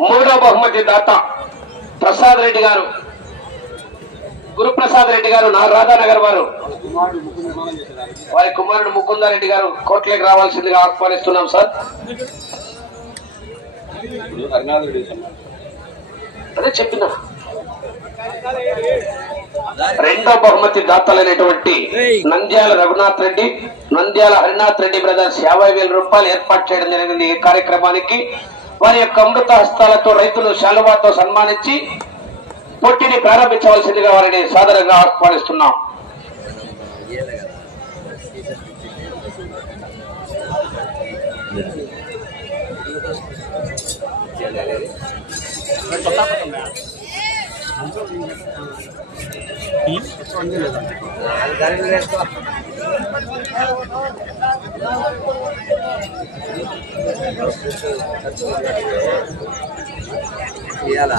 మూడో బహుమతి దాత ప్రసాద్ రెడ్డి గారు. గురుప్రసాద్ రెడ్డి గారు నా రాధానగర్ వారు. వారి కుమారుడు ముకుందారెడ్డి గారు కోట్లకి రావాల్సిందిగా ఆహ్వానిస్తున్నాం సార్. అదే చెప్పిన. రెండో బహుమతి దాతలైనటువంటి నంద్యాల రఘునాథ్ రెడ్డి నంద్యాల హరినాథ్ రెడ్డి బ్రదర్స్ యాభై వేల రూపాయలు ఏర్పాటు చేయడం జరిగింది ఈ కార్యక్రమానికి. వారి యొక్క అమృత హస్తాలతో రైతులు శాలువాతో సన్మానించి పొట్టిని ప్రారంభించవలసిందిగా వారిని సాదరంగా ఆహ్వానిస్తున్నాం. ఇయాలా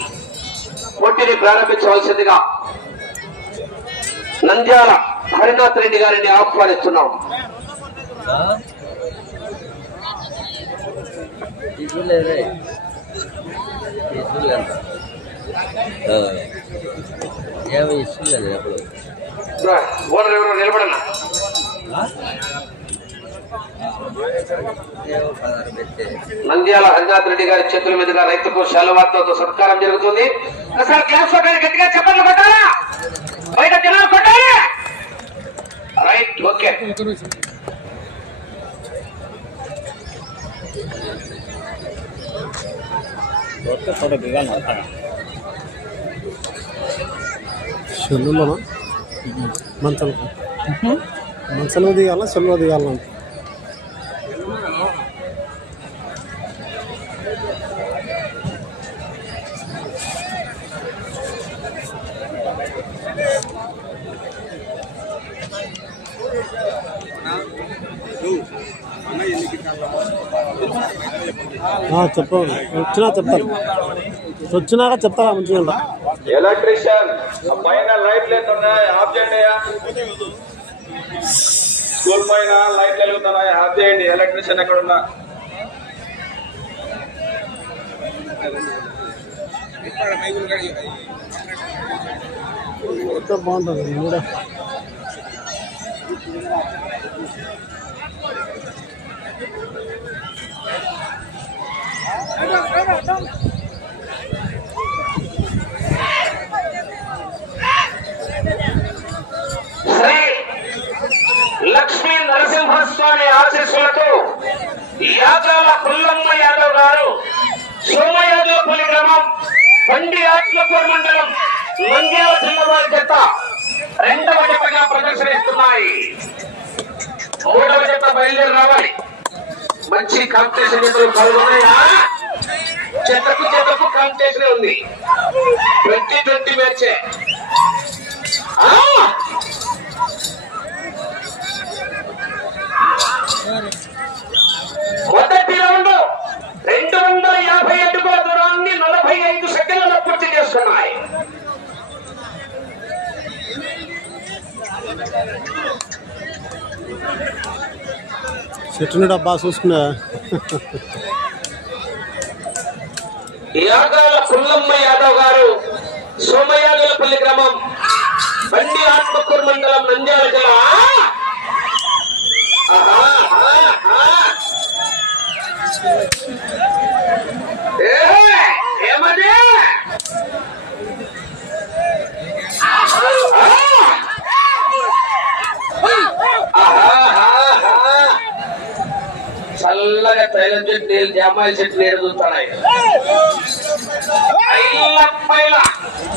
పోటీని ప్రారంభించవలసిందిగా నంద్యాల హరినాథ్ రెడ్డి గారిని ఆహ్వానిస్తున్నాం. ఓనర్ ఎవరో నిలబడనా? నంద్యాల హరినాథ్ రెడ్డి గారి చేతుల మీదుగా రైతుకు శాలువాతో సత్కారం జరుగుతుంది. ఒకసారి క్లాస్ కొట్టాలి గట్టిగా చెప్పండి కొట్టాలా? బయట జనాలు కొట్టాలి? Right okay. సెల్లులోనా? మంచం. మంచంలో దిగాల సెల్లులో దిగాలంటే చెప్పండి వచ్చినా చెప్తాను. వచ్చినాక చెప్తారా మంచిగా ఎలక్ట్రీషియన్ పైన లైట్లు ఎత్తున్నాయి ఆఫ్ చేయండి అయ్యా. స్కూల్ పైన లైట్లు వెలుగుతున్నాయి ఆఫ్ చేయండి. ఎలక్ట్రీషియన్ ఎక్కడ ఉన్నా? బాగుంటుంది కూడా శ్రీ లక్ష్మీ నరసింహస్వామి ఆశీస్సులతో యాదాల పుల్లమ్మ యాదవ్ గారు సోమయాదవపల్లి గ్రామం పండి ఆత్మకూరు మండలం నంద్యాల జిల్లా వారి జత రెండవ జతగా ప్రదర్శనిస్తున్నాయి. మూడవ జత బయలుదేరి రావాలి. మంచి కాంపిటీషన్ ఎదురు పాల్గొన్నాయా? జతకు జతకు కాంపిటీషన్ ఉంది. ట్వంటీ ట్వంటీ మ్యాచే మొదటి రౌండ్ రెండు వందల యాభై అడుగుల దూరాన్ని నలభై ఐదు సెకండ్లలో పూర్తి చేస్తున్నాయి. చెట్టును డబ్బా చూసుకున్నా యాగాల పుల్లమ్మ యాదవ్ గారు సోమయాగులపల్లి గ్రామం బండి ఆత్మకూరు మండలం నంద్యాల జిల్లా. ఏమదే? చల్లగా తైలం చెట్టు నీళ్ళు జామాయిల చెట్టు నీరు చూస్తున్నాయి 飞了。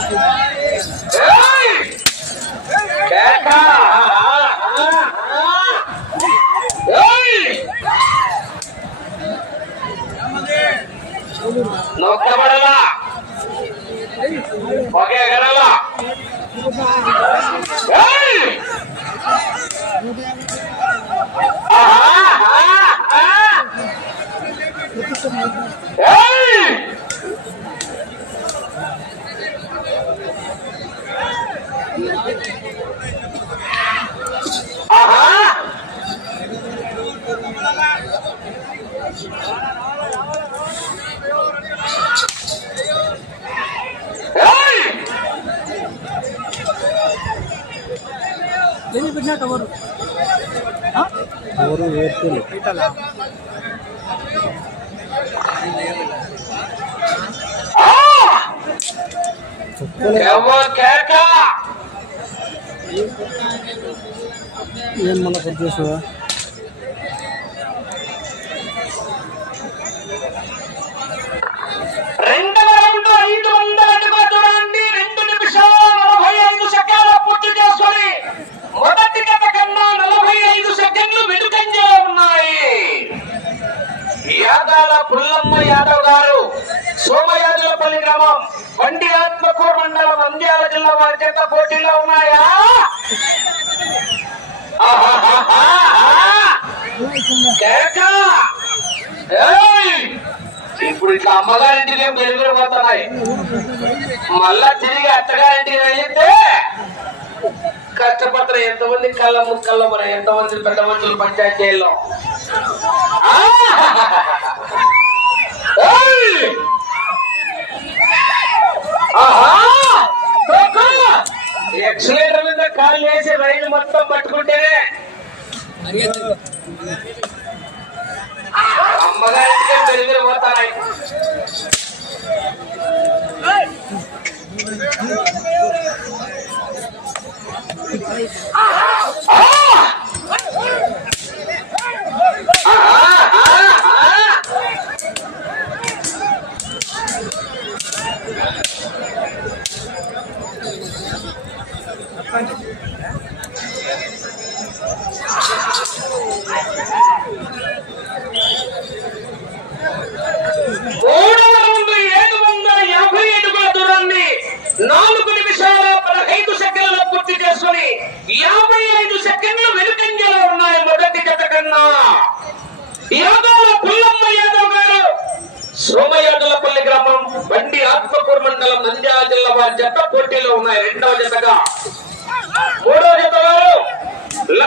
ఎన్ని పెట్టినా టవరు? Tower Airtel. ఏం మళ్ళీ కట్ చేసావా? జతల్లో వారి చేత పోటీలో ఉన్నాయా? ఇప్పుడు ఇట్లా అమ్మగారింటికి పెరుగులు పోతున్నాయి. మళ్ళా తిరిగి అత్తగారింటికి వెళ్ళితే కష్టపత్ర ఎంతమంది కళ్ళ ముక్కల్లో మరి? ఎంతమంది పెద్ద మనుషులు పంచాయతీల్లో ఆహా! ఎక్సలేటర్ మీద కాలు వేసి రైలు మొత్తం పట్టుకుంటేనే అమ్మగారింటికే పెరిగిన పోతాయి Thank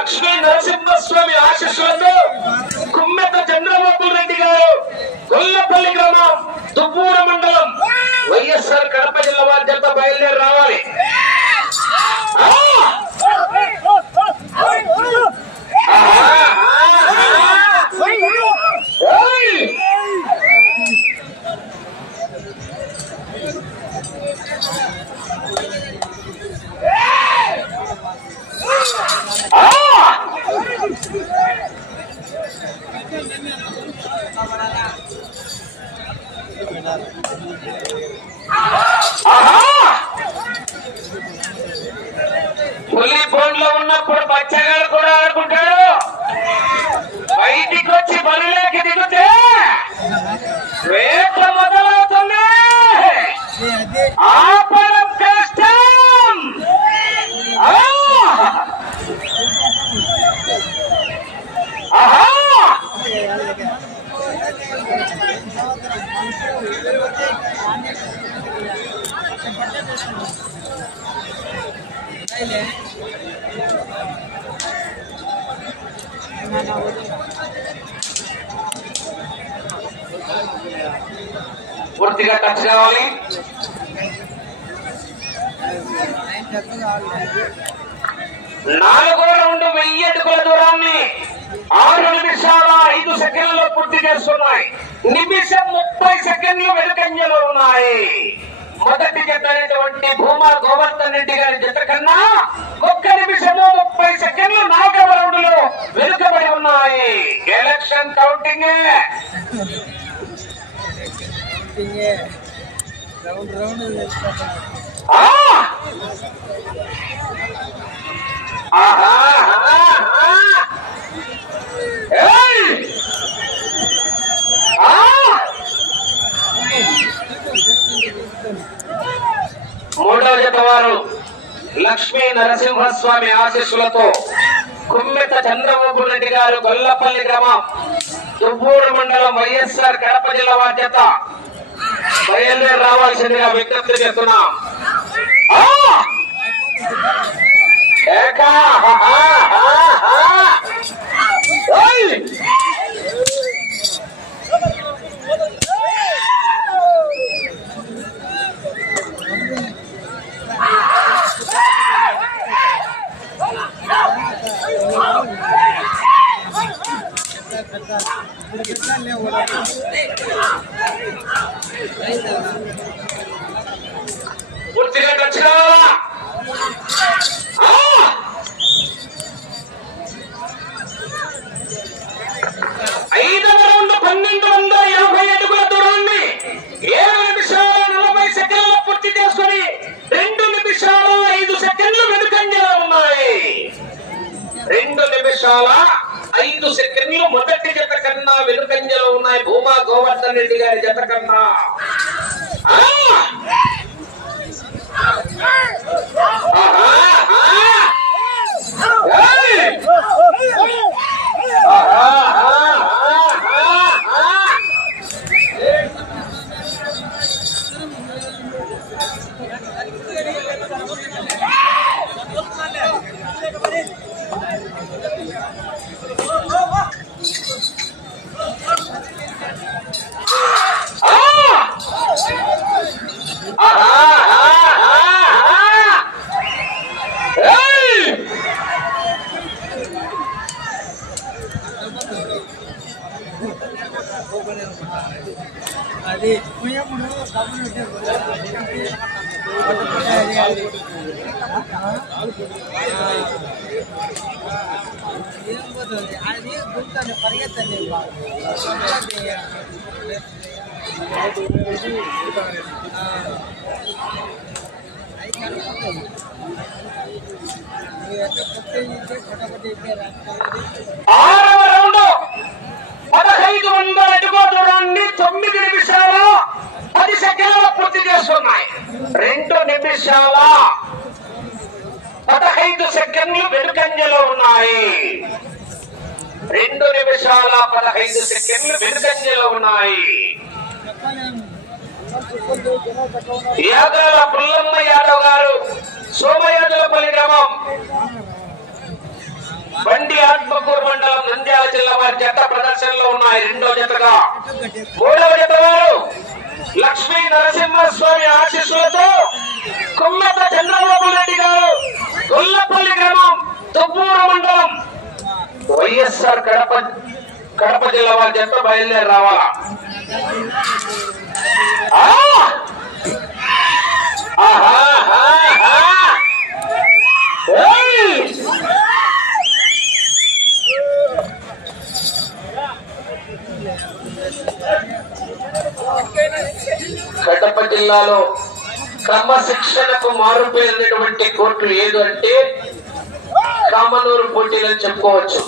లక్ష్మీ నరసింహస్వామి ఆశీస్సులతో కుమ్మెత చంద్రబాబు రెడ్డి గారు కొల్లపల్లి గ్రామం దుబ్బూర మండలం వైఎస్ఆర్ కడప జిల్లా వారి చేత బయలుదేరి రావాలి. ఉన్నాయి. నిమిషం ముప్పై సెకండ్లు వెలుకంజలో ఉన్నాయి. మొదటి చెప్పినటువంటి భూమా గోవర్ధన్ రెడ్డి గారి జత కన్నా ఒక్క నిమిషము ముప్పై సెకండ్లు నాలుగవ రౌండ్లో వెనుకబడి ఉన్నాయి. Election counting. ఆహా! మూడవ జత వారు లక్ష్మీ నరసింహస్వామి ఆశీస్సులతో కుమ్మెత చంద్రబాబు రెడ్డి గారు గొల్లపల్లి గ్రామం దుబ్బూరు మండలం వైఎస్ఆర్ కడప జిల్లా బాధ్యత. బయలుదేరి రావాల్సిందిగా విజ్ఞప్తి చేస్తున్నాం. ఏకా! పూర్తిగా టచ్ ఐదవ రౌండ్ పన్నెండు వందల ఎనభై అడుగుల దూరాన్ని ఏడు నిమిషాల నలభై సెకండ్ల పూర్తి చేసుకుని రెండు నిమిషాల ఐదు సెకండ్లు వెనుకంజలో ఉన్నాయి. రెండు నిమిషాల ఐదు సెకండ్లు మొదటి జత కన్నా వెనుకంజలో ఉన్నాయి భూమా గోవర్ధన్ రెడ్డి గారి జత కన్నా. ఆహా! ఆ! ఏయ్! ఆహా! ఆ! ఆ! ఆ! ఆ! ఆహా! ఆ! ఆ! ఆ! ఏయ్! అది పోయేప్పుడు డబ్బులు అది అది ఏం పోతుంది అది గుర్తాను పరిగెత్తండి ఆరవ రౌండ్ పదహైదు వందల అడుగుల దూరాన్ని తొమ్మిది నిమిషాల పది సెకండ్ల పూర్తి చేస్తున్నాయి రెండు పదహైదు సెకండ్లు వెనుకంజలో ఉన్నాయి. రెండు నిమిషాల పదహైదు సెకండ్లు వెనుకంజలో ఉన్నాయి. యాదవ పుల్లమ్మ యాదవ్ గారు సోమయాదులపల్లి గ్రామం బండి ఆత్మకూరు మండలం నంద్యాల జిల్లా వారి జత ప్రదర్శనలో ఉన్నాయి. రెండో జతగా. మూడవ జత వారు లక్ష్మీ నరసింహస్వామి ఆశీస్సులతో కొమ్మత చంద్రబాబు రెడ్డి గారు గొల్లపల్లి గ్రామం తుప్పూరు మండలం వైఎస్ఆర్ కడప కడప జిల్లా వారి చేత బయలుదేరి రావాలా ఆ! ఆహా! ఆహా! ఏయ్! కడప జిల్లాలో క్రమశిక్షణకు మారుపేరినటువంటి కోర్టు ఏదు అంటే కామనూరు పోటీలని చెప్పుకోవచ్చు.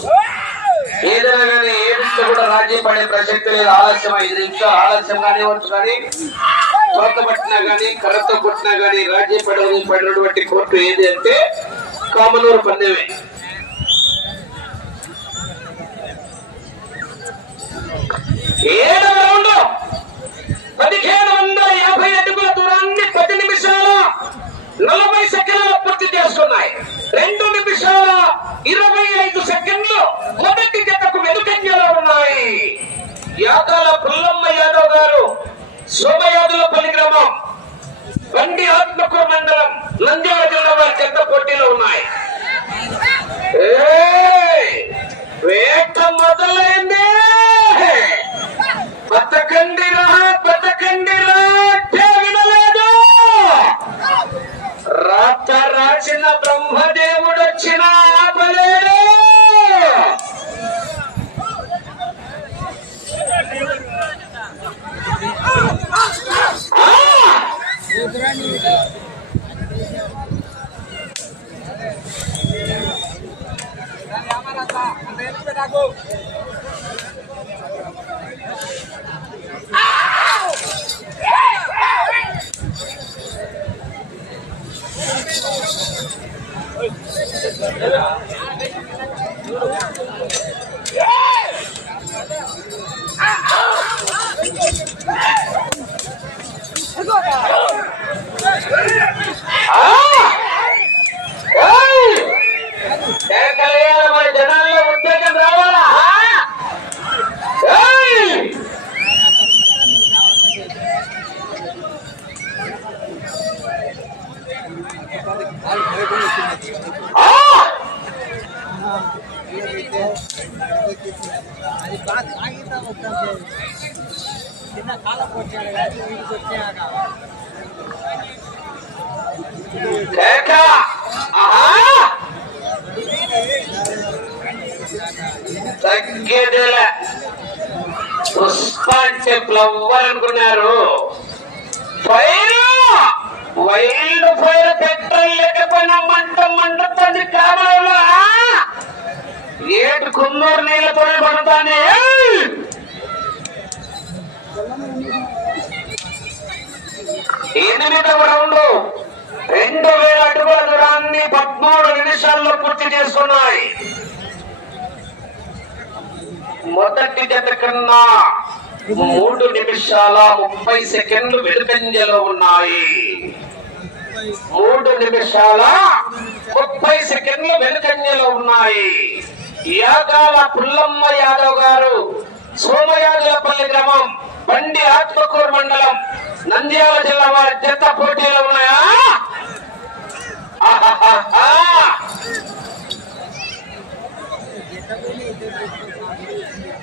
ఏదైనా కానీ ఏ విషయం కూడా రాజీ పడే ప్రసక్తి లేదు. ఆలస్యం ఐదు నిమిషాలు ఆలస్యం కానివ్వచ్చు కానీ చోత పట్టినా కానీ కర్రతో కొట్టినా కానీ రాజీ పడే పడినటువంటి కోర్టు ఏది అంటే కామనూరు పందెమే ఏడవ రౌండ్ పదిహేడు వందల యాభై అడుగుల దూరాన్ని పది నిమిషాల నలభై సెకండ్ల పూర్తి చేస్తున్నాయి రెండు నిమిషాల ఇరవై ఐదు సెకండ్లు మొదటి జతకు వెనుకంజలో ఉన్నాయి యాదాల పుల్లమ్మ యాదవ్ గారు సోమయాదులపల్లి గ్రామం బండి ఆత్మకూరు మండలం నంద్యాల జిల్లా వారి చెత్త పోటీలో ఉన్నాయి. Yeah. అది బాగా తాగితా వద్దాం చిన్న కాలం వచ్చాడు కానీ వీడికి వచ్చాక పుష్ప అంటే ఫ్లవర్ అనుకున్నారు వైల్డ్ ఫైర్ పెట్రోల్ లేకపోయినా మంట మండుతుంది కామలో ఏటు కున్నూరు నీళ్ళతో పడుతానే ఎనిమిదవ రౌండ్ రెండు వేల అడుగుల దూరాన్ని పద్మూడు నిమిషాల్లో పూర్తి చేస్తున్నాయి మొదటి జత కన్నా మూడు నిమిషాల ముప్పై సెకండ్లు వెనుకంజలో ఉన్నాయి. మూడు నిమిషాల ముప్పై సెకండ్లు వెనుకంజలో ఉన్నాయి. యాగాల పుల్లమ్మ యాదవ్ గారు సోమయాజులపల్లి గ్రామం బండి ఆత్మకూరు మండలం నంద్యాల జిల్లా వారి జత పోటీలో ఉన్నాయా?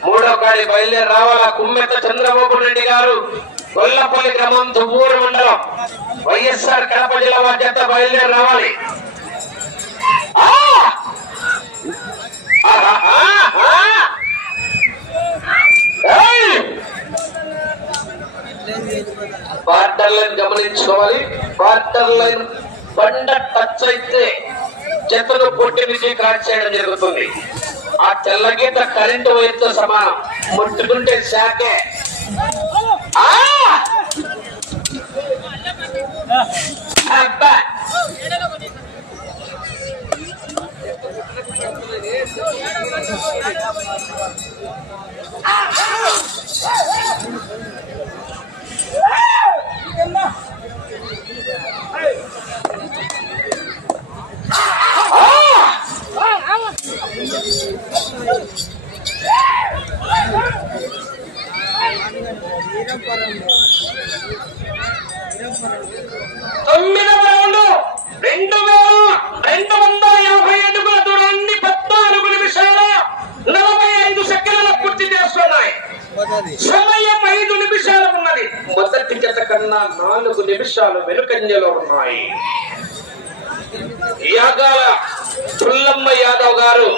మూడో కాడి బయలుదేరి రావాలా? కుమ్మెత చంద్రబాబు రెడ్డి గారు. గొల్లపల్లి గ్రామం దువ్వూరు మండలం. వైఎస్ఆర్ కడప జిల్లా బాధ్యత బయలుదేరి రావాలి. బార్డర్ లైన్ గమనించుకోవాలి. బార్డర్ లైన్ బండ టచ్ అయితే జతను పొట్టి నుంచి కాట్ చేయడం జరుగుతుంది. ఆ తెల్ల గీత కరెంటు వైర్తో సమానం. ముట్టుకుంటే శాఖే అబ్బా! తొమ్మిదవ రౌండ్ రెండు వేల రెండు వందల యాభై అడుగుల దూరాన్ని పద్నాలుగు నిమిషాల నలభై ఐదు సెకండ్ల పూర్తి చేస్తున్నాయి పోతుంది సమయం ఐదు నిమిషాలు ఉన్నది మొదటి జత కన్నా నాలుగు కన్యలు ఉన్నాయి. యాగాల చుల్లమ్మ యాదవ్ గారు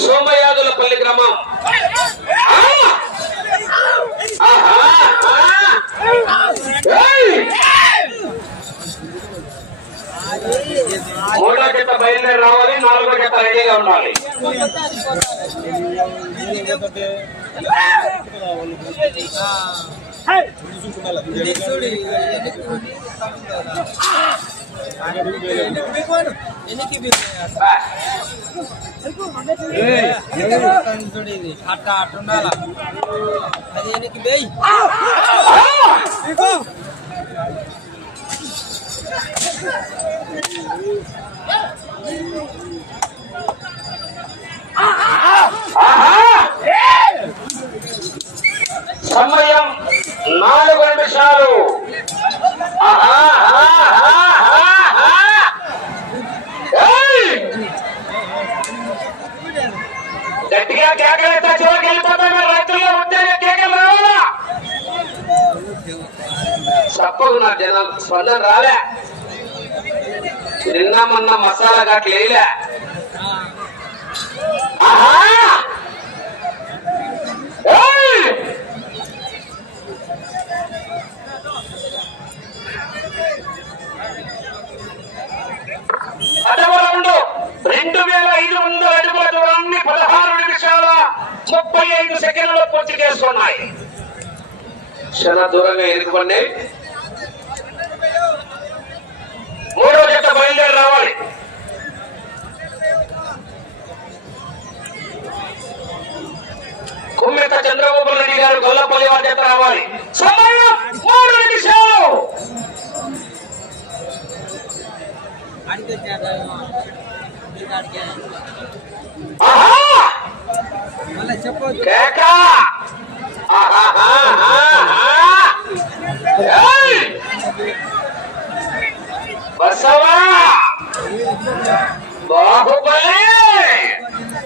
సోమయాదులపల్లి గ్రామం. మూడో జత బయలుదేరి రావాలి నాలుగో జత రెడీగా ఉండాలి. ఎన్నికి ఆ! అట్ట అట్టుండాల అది బేయ్ సమయం నాలుగు నిమిషాలు గట్టిగా కేకలు ఆహా! చివరికి వెళ్ళిపోతాం మరి రైతుల్లో ఉంటే కేకలు రావాలా? చెప్పదు నా జనం స్పందన రాలే. నిన్న మొన్న మసాలా గట్లు వేయలే. ఆహా! రౌండ్ వేల ఐదు వందల అడుగుల దూరాన్ని పదహారు నిమిషాల ముప్పై ఐదు సెకండ్లలో పూర్తి చేసుకున్నాయి. చాలా దూరంగా ఎదుర్కొండి మూడో జత బయలుదేరి రావాలి. కుమ్మెత చంద్రబాబు రెడ్డి గారు గొల్లపల్లి వారి జత రావాలి. సమయం మూడు నిమిషాలు.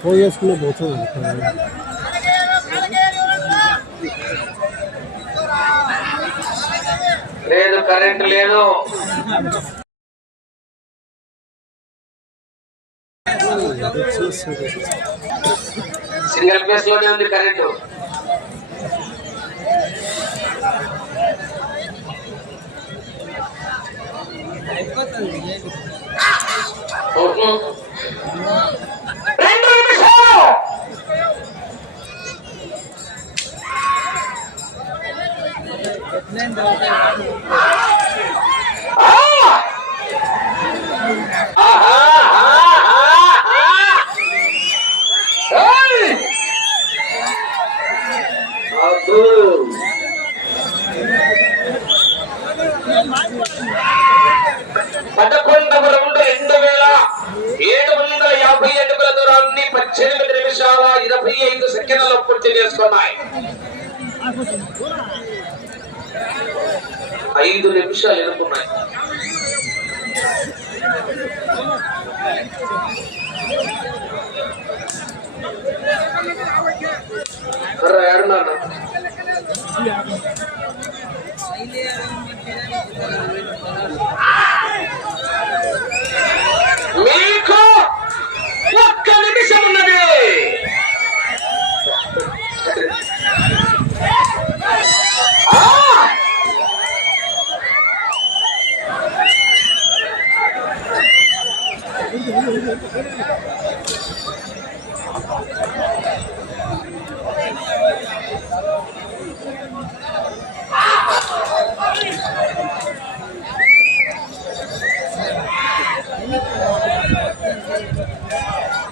పోయేసుకునే పోతుంది లేదు కరెంట్ లేదు. సింగిల్ ఫేస్లోనే ఉంది కరెంటు రెండు నిమిషాలు తర్వాత ఆ! ఆహాహాహాహా! ఏయ్! అబ్బో! పదకొండవ రౌండ్ రెండు వేల ఏడు వందల యాభై అడుగుల దూరాన్ని పద్దెనిమిది నిమిషాల ఐదు సెకండ్లలో పూర్తి చేసుకున్నాయి. ఐదు నిమిషాలు ఎదుర్కొన్నాయి. ఏడున్నాను మీకు ఒక్క నిమిషం ఉన్నది ఆ!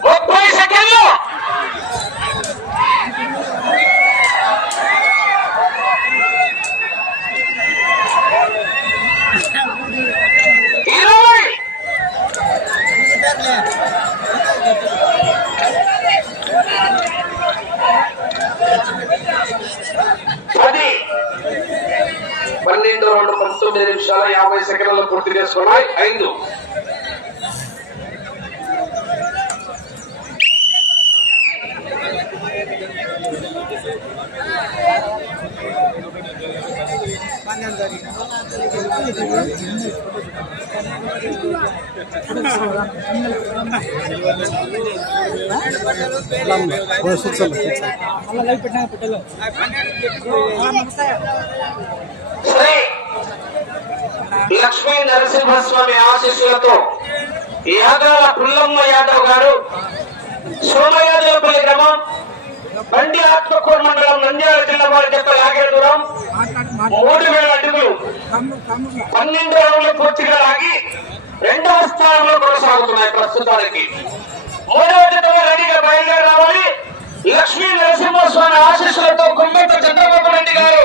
ముప్పై సెకండ్లు ఇరవై పది పన్నెండు రెండు పంతొమ్మిది నిమిషాల యాభై సెకండ్లు పూర్తి చేసుకున్నాయి ఐదు మళ్ళీ లైవ్ పెట్టినా పెట్టలో శ్రీ లక్ష్మీ నరసింహస్వామి ఆశీస్సులతో యాదాల పుల్లమ్మ యాదవ్ గారు సోమయాదవపల్లి గ్రామం బండి ఆత్మకూరు మండలం నంద్యాల జిల్లా వారి చెత్త లాగే దూరం. మూడు వేల అడుగులు. పన్నెండు అడుగులు పూర్తిగా లాగి రెండవ స్థానంలో కొనసాగుతున్నాయి ప్రస్తుతానికి. మూడవ జత రెడీగా బయలుదేరి రావాలి. లక్ష్మీ నరసింహస్వామి ఆశీస్సులతో గుమ్మెత చంద్రబాబు రెడ్డి గారు.